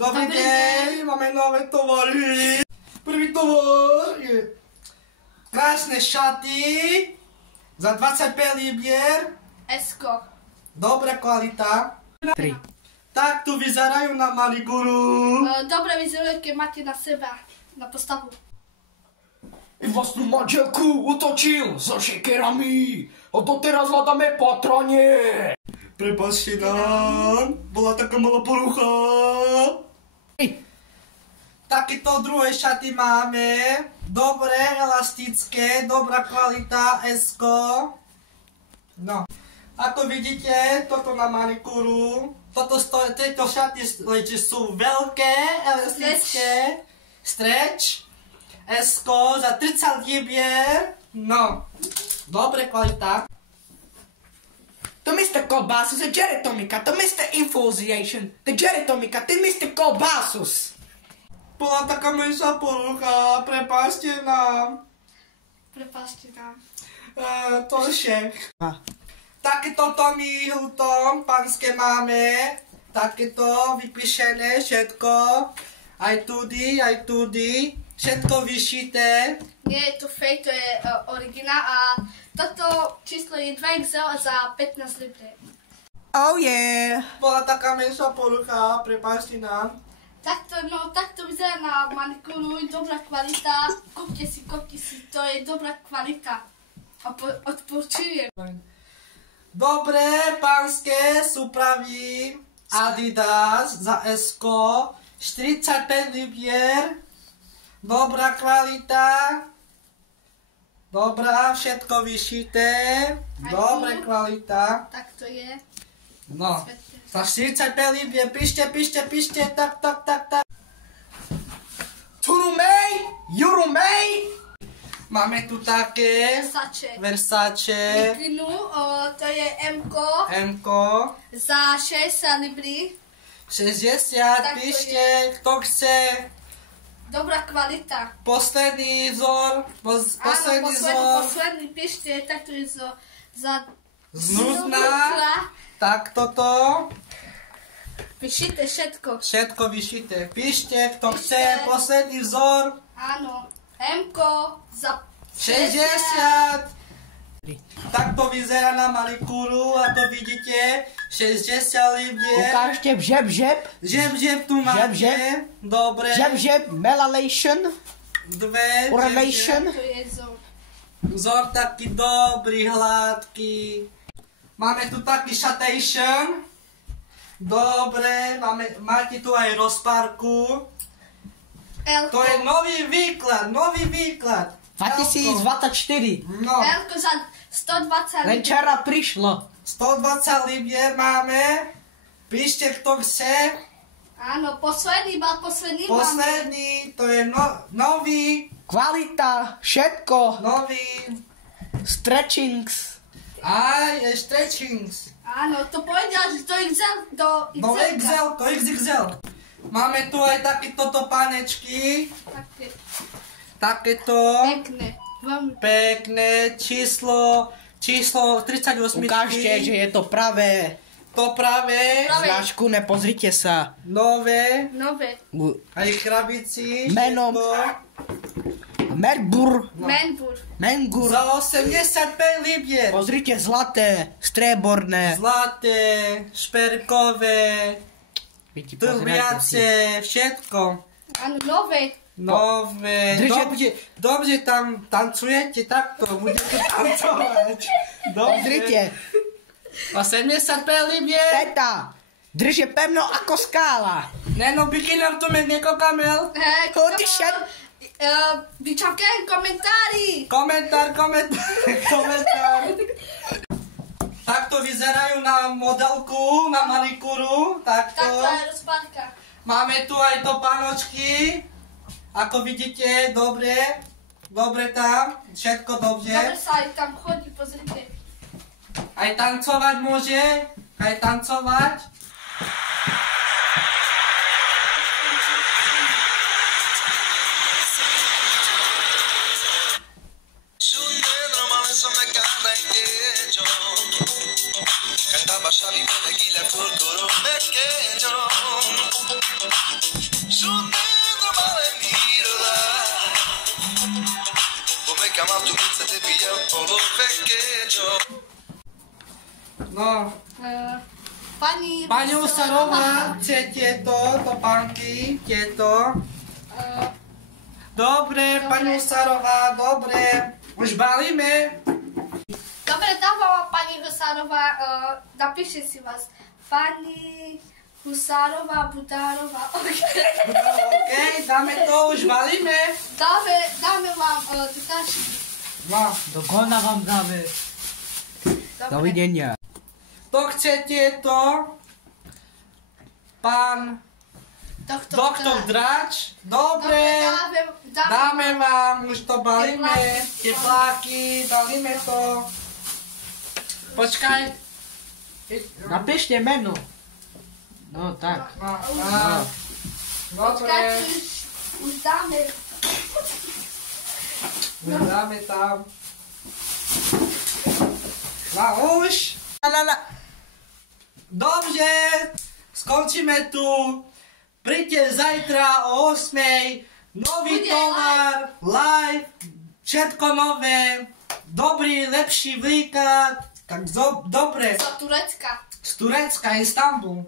Dobrý deň, máme nové tovary. Prvý tovar je krásne šaty za 25 libier. Esko. Dobrá kvalita. 3. Tak tu vyzerajú na manikúru. Dobre vyzerajú, keď máte na seba, na postavu. I vlastnú manželku utočil so šekerami. A to teraz hľadáme patranie. Prepáčte nám, bola taká malá porucha. Takéto druhé šaty máme. Dobré, elastické, dobrá kvalita, esko. No. Ako vidíte, toto na manikúru. Tieto šaty sú veľké, elastické. Stretch. Esko za 30 libier. No. Dobré kvalita. To Mr. Kolbasus je Jeretomica, to Mr. Infusiation, to Jeretomica, ty Mr. Kolbasus. Bola taká menšia porucha, prepáčte nám. Prepáčte nám. To je všech. Takéto Tommy Hilton, pánske máme. Takéto vypíšené, všetko. Aj tudy. Všetko vyšité. Nie je to fake, to je originál a toto číslo je 2XL za 15 libier. Oh yeah. Bola taká menšia porucha, prepáčte nám. Takto vyzerá na manikúru, dobrá kvalita. Kúpte si, to je dobrá kvalita. Odporúčujem. Dobré, pánske súpravy Adidas za Esko. 45 libier. Dobrá kvalita. Dobrá, všetko vyšité. Dobrá kvalita. Tak to je. No. Za 45 libier, píšte, tak. Jurumej. Máme tu také Versace. Vitrinu, to je M-ko. Za 60 libier. 60, píšte, kto chce. Dobrá kvalita. Posledný vzor. Posledný píšte, takto je za Znúzna. Tak toto. Vyšité všetko. Všetko vyšité. Píšte, kto chce. Posledný vzor. Áno. M-ko za 60. Tak to vyzerá na manikúru a to vidíte. 60 libier. Ukážte žeb. Žeb tu máte. Žeb. Dobre. Žeb, melalation. Dve. Relation. to je vzor. Vzor taký dobrý, hladký. Máme tu taký shatation. Dobre, máte tu aj rozpárku. To je nový výklad. 2024. No, L-ko za 120 Len libier. včera prišlo. 120 libier máme. Píšte, kto chce. Áno, posledný máme. Posledný, to je nový. Kvalita, všetko. Nový. Stretchings. Aj, stretchings. Áno, to povedal, že to je XL do XL. No XL, to je XXL. Máme tu aj takéto pánečky. Takéto. Pekné. Veľmi Pekné, číslo 38. Ukážte, že je to pravé. To pravé. Znášku, nepozrite sa. Nové. nové. Aj krabici. Menom. všetko. Merbur. Menbur. Za 85 libier. Pozrite, zlaté, strieborné. Zlaté, šperkové, trbiace, všetko. Áno, nové. Nové. Dobře tam tancujete takto, budete tancovať. Pozrite. A 75 libier. Teta, drže pevno ako skála. Neno, bikinom tu med neko kamel. Hotišet. Vyčakaj komentári. Komentár. Takto vyzerajú na modelku, na manikúru. Takto. Takto je rozpadka. Máme tu aj topánočky. Ako vidíte, dobre tam, všetko dobre. Dobre sa aj tam chodí, pozrite. Aj tancovať môže, aj tancovať. Cantava Xavi Meneghile, Fulgoro, Mecchegno. No. Pani Husárová, chce tieto topánky, tieto. Dobre, pani Husárová, dobre. Už balíme. Dobre, dávam pani Husárová, napíšte si vás. Pani Husárová, Budárová. OK, dáme to, už balíme. Dáme vám tašky. No. Do kona vám dáme. Dovidenia. To chce tieto. Pán doktor Drač. Dobre. Dáme vám, už to balíme. Tepláky, balíme to. Počkaj. Napíšte meno. No tak. Dobre. Už dáme. Dáme tam. No už. Dobře, skončíme tu. Príďte zajtra o 8:00. Nový Bude tovar, live, všetko nové. Dobrý, lepší výklad. Tak dobre. Z Turecka. Z Turecka, Istanbul.